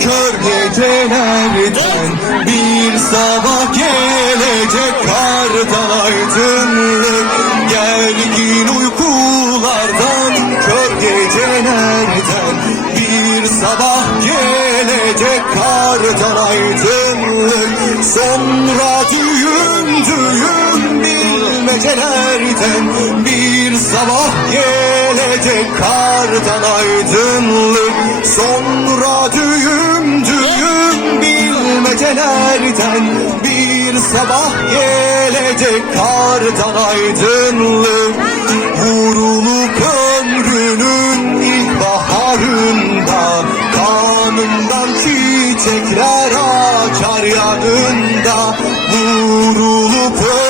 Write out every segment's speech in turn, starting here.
kör gecelerden Bir sabah gelecek kardan aydınlık Gergin uykulardan kör gecelerden Bir sabah gelecek kardan aydınlık Sonra bilmecelerden Bir sabah gelecek kardan aydınlık. Sonra düğün düğün bilmecelerden Bir sabah gelecek kardan aydınlık. Vurulup ömrünün ilkbaharında Kanından çiçekler açar yanında. Vurulup ömrünün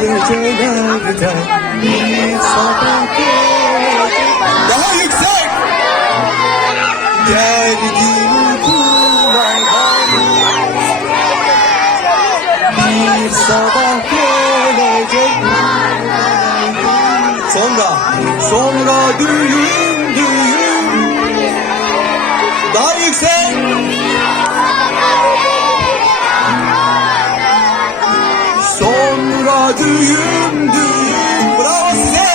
Gecelerden bir sabah Daha yüksek Gergin uykulardan Bir sabah gelecek Sonra Sonra düğün düğün Daha yüksek Sonra düğün düğün Bravo size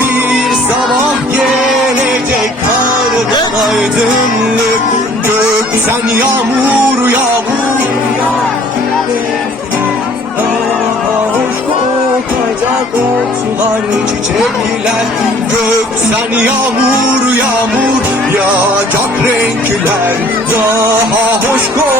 Bir sabah gelecek kardan aydınlık. Göksen yağmur yağmur. Yağacak renkler. Daha hoş kokacak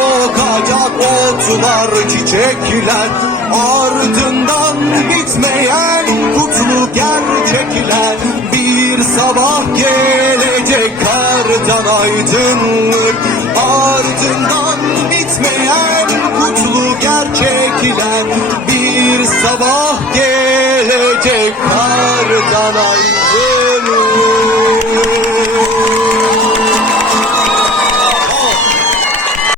otlar çiçekler Ardından bitmeyen kutlu gerçekler. Bir sabah gelecek kardan aydınlık Ardından bitmeyen kutlu gerçekler. Bir sabah gelecek kardan aydınlık